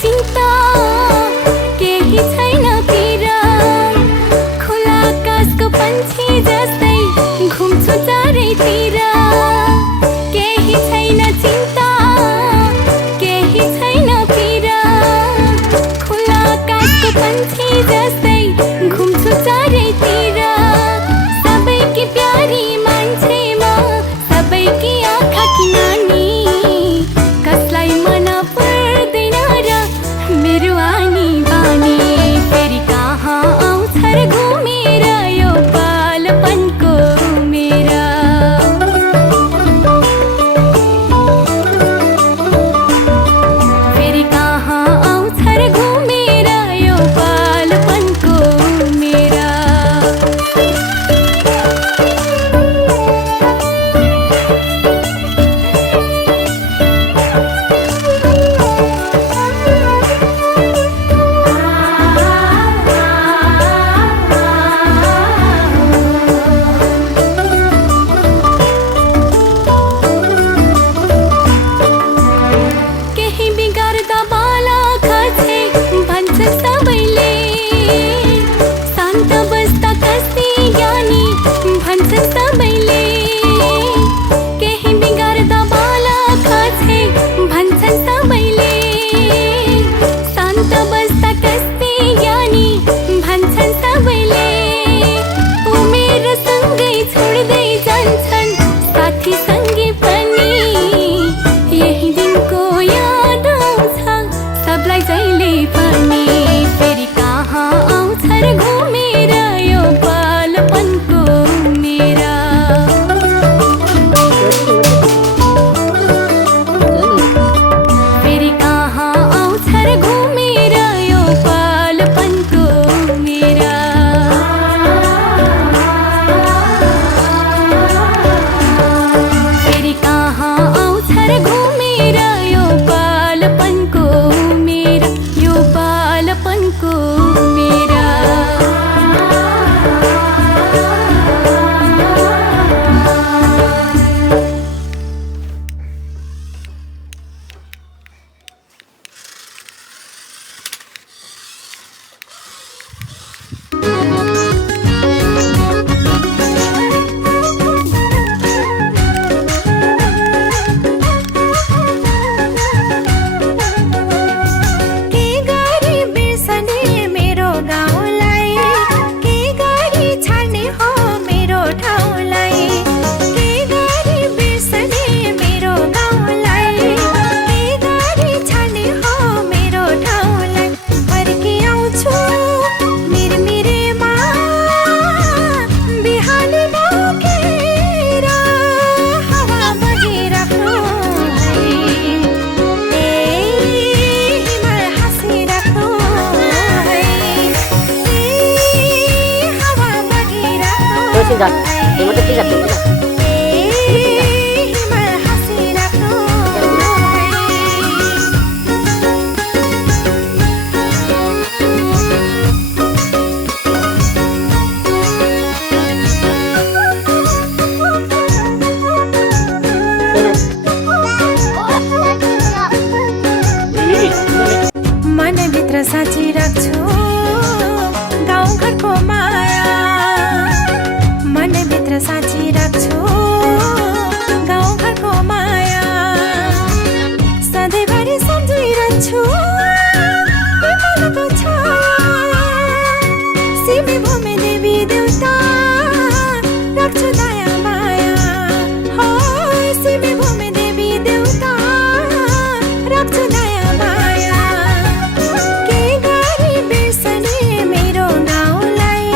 चिन्ता केही छैन पिरा खुला आकाशको पन्छी जस्तै घुम्छु चारैतिर केही छैन चिन्ता केही छैन पिरा खुला आकाशको पन्छी जस्तै घुम्छु चारैतिर सबैकी प्यारी मान्छे म सबैकी आँखाकी नानी कसलाई मन पर्दैन र मेरो आनी बानी फेरि कहाँ आउँछ र घुमेर यो बालपनको मेरा फेरि कहाँ आउँछ र घुमेर यो बालपनको मेरा केही बिगार्दा बाला खर्चे भन्छन् सबैले शान्त बस्दा कस्ती ज्ञानी भन्छन् सबैले केही बिगार्दा बाला खर्चे भन्छन् सबैले शान्त बस्दा कस्ती ज्ञानी भन्छन् सबैले उमेर सँगै छोड्दै जान्छन् साथी सँगै पनि यही दिनको याद आउँछ सबलाई जहिले पनि फेरि कहाँ आउँछ र घुमेर यो बालपनको मेरा फेरि कहाँ आउँछ र घुमेर यो बालपनको मेरा फेरि कहाँ आउँछ र घुमेर यो बालपनको मेरा यो बालपनको मेरा के गरी बिर्सने मेरो गाउँलाई के गरी छाड्ने हो मेरो ठाउँलाई के गरी बिर्सने मेरो गाउँलाई के गरी छाड्ने हो मेरो ठाउँलाई फर्की आउँछु मिरमिरेमा बिहानी बोकेर हावा बगिराख्नु है हिमाल हाँसिराख्नु है हावा बगिराख्नु हिमाल हाँसिराख्नु मनभित्र साँचिराख्छु गाउँघरको माया मनभित्र साँचिराख्छु गाउँघरको माया सधैँभरि सम्झिरहन्छु विमलको छाया सिमी भूमि देवी देउता राख्छु दया माया हो सिमी भूमि देवी देउता राख्छु दया माया के गरी बिर्सने मेरो गाउँलाई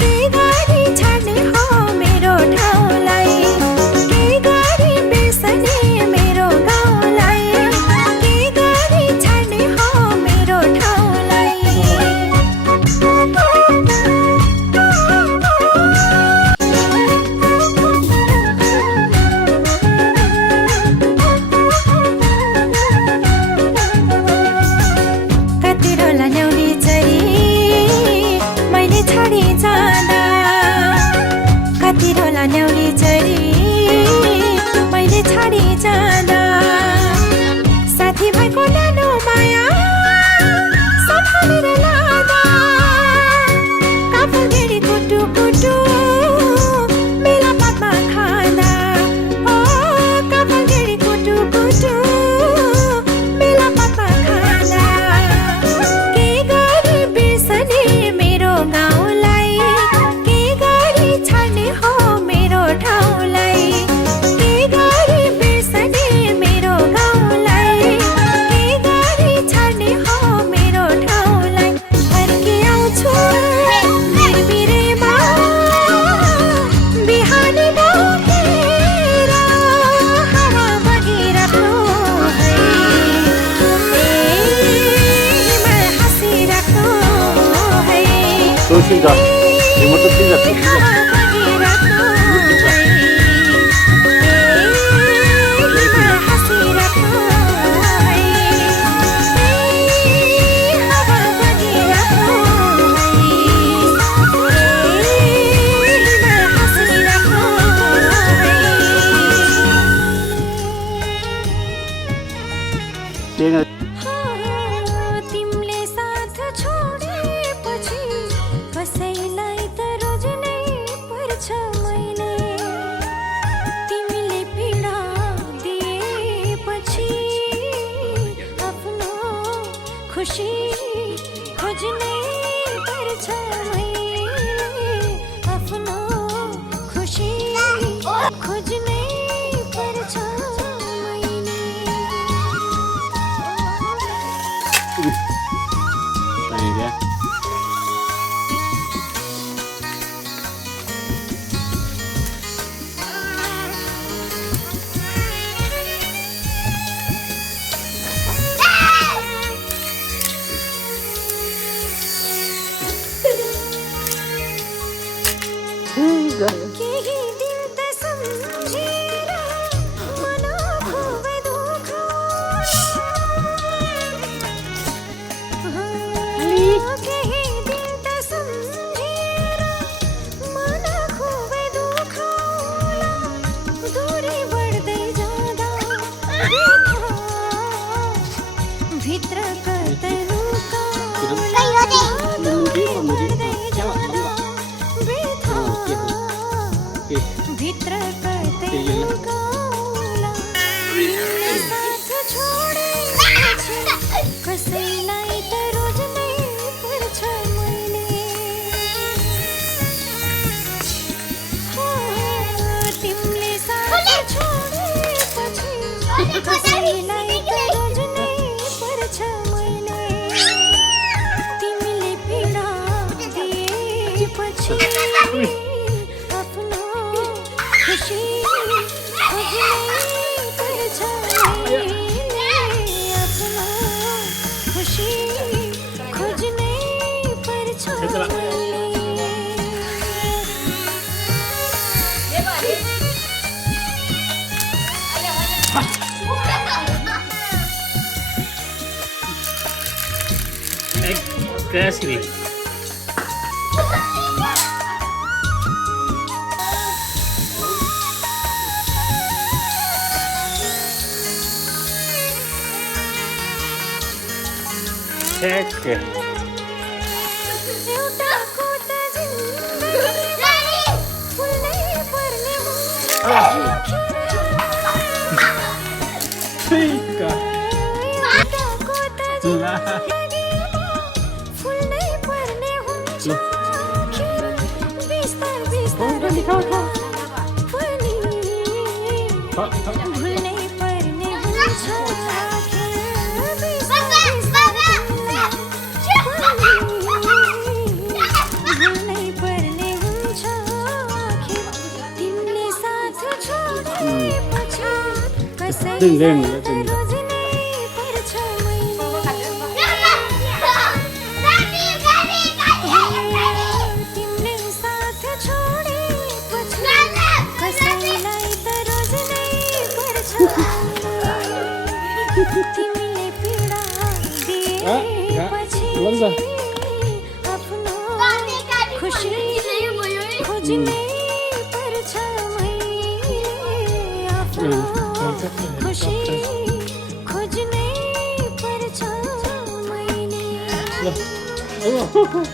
के गरी छाड्ने हो मेरो ठाउँलाई के गरी बिर्सने मेरो गाउँलाई के गरी छाड्ने हो मेरो ठाउँलाई साथी भाइको नानो माया 좋으신가? 이모도 틀렸어. तिमीले साथ छोडेपछि कसैलाई त रोज्नै पर्छ मैले तिमीले पीडा दिएपछि आफ्नो खुसी खोज्नै पर्छ मैले आफ्नो खुसी खोज्नै पर्छ केही दिन त सम्झेर मन खोवे दुःख केही दिन त सम्झेर मन खोवे दुःख दूरी बढ्दै जाँदा भित्र कतै भित्र कतै लुकाउला साथ छोडेपछि कसैलाई त रोज्नै पर्छ मैले तिमीले साथ छोडेपछि कसैलाई त रोज्नै पर्छ मैले तिमीले पीडा दिएपछि आफ्नो खुसी खोज्नै पर्छ मैले आफ्नो खुसी खोज्नै पर्छ Красивый. Check. एउटाको त जिन्दगी फुल्नै पर्ने हुन्छ Fica. एउटाको त जिन्दगीमा फुल्नै पर्ने हुन्छ बिस्तार बिस्तार पनि भुल्नै पर्ने हुन्छ भुल्नै पर्ने हुन्छ तिमीले साथ छोडेपछि कसैलाई त रोज्नै पर्छ तिमीले साथ छोडेपछि कसैलाई त रोज्नै पर्छ तिमीले पीडा दिएपछि आफ्नो खुसी खोज्नै पर्छ मैले आफ्नो खुसी खोज्नै पर्छ मैले ल